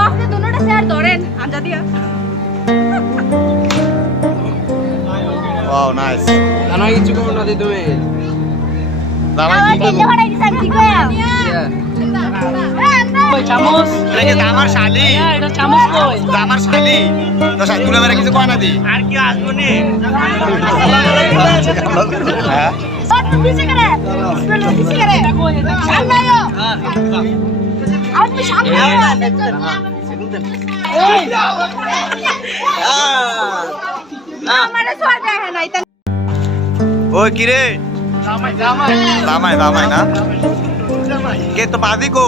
আপনি দুটোটা শেয়ার ধরেন আঞ্জা দিয়া ওয়াও নাইস জানা কিছু কোন না দিতে হবে দামা কি তেলে ভাড়াই দিছেন কি কয়া কই চামচ এটা দামার শালি এটা চামচ কই দামার শালি তো শালি তুলে মেরে কিছু কয় না দি আর কি আসবো নি হ্যাঁ আপনি পিছে করে পিছে করে সামনে আয়ো আপনি সামনে আয়ো আমারে সোয়া যায় না এটা ওই কি রে দামাই দামাই না কে তো বাদি কো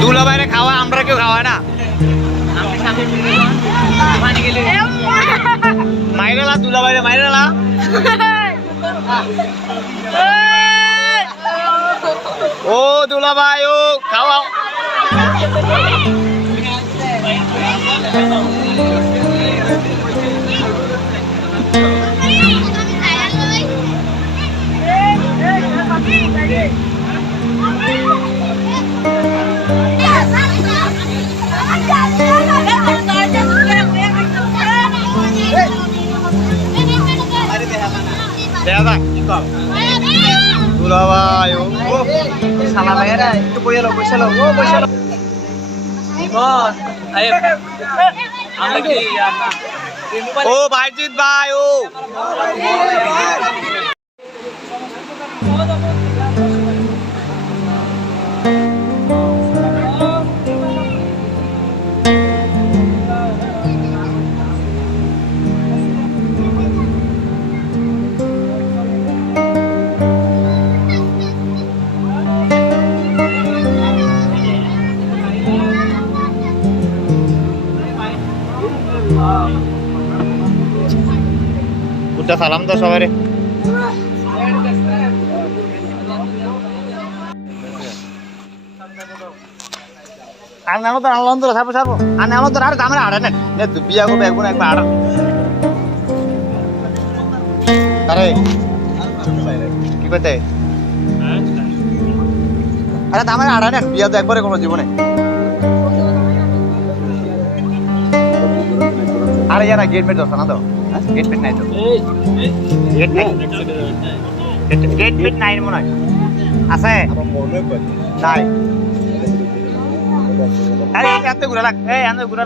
দুলা বাইরে খাওয়া আমরা কেউ খাওয়া না মাইরালা দুলা বাইরে মাইরালা ও দুলা ভাই ও খাওয়াও দুলা ভাই ও শালা ভাইরা একটু বইয়ে লো পয়সা লো ও পয়সা লো ইমন আরে আমরা কি ও ভাইজিৎ ভাই ও উঠা সালাম তো সবাই আর নানো তো আনলাম তো সারবো সারবো আর নানো তো আর আমরা আড়ে না বিয়া করবো একবার একবার আড়া আরে কি করতে আরে আমার আড়া না বিয়া তো একবারে কোনো জীবনে আরে यार गेट पे दोस्त ना दो गेट पे नहीं तो गेट पे नहीं মনে হয় আছে নাই আরে এত ঘুরা লাগ এই এত ঘুরা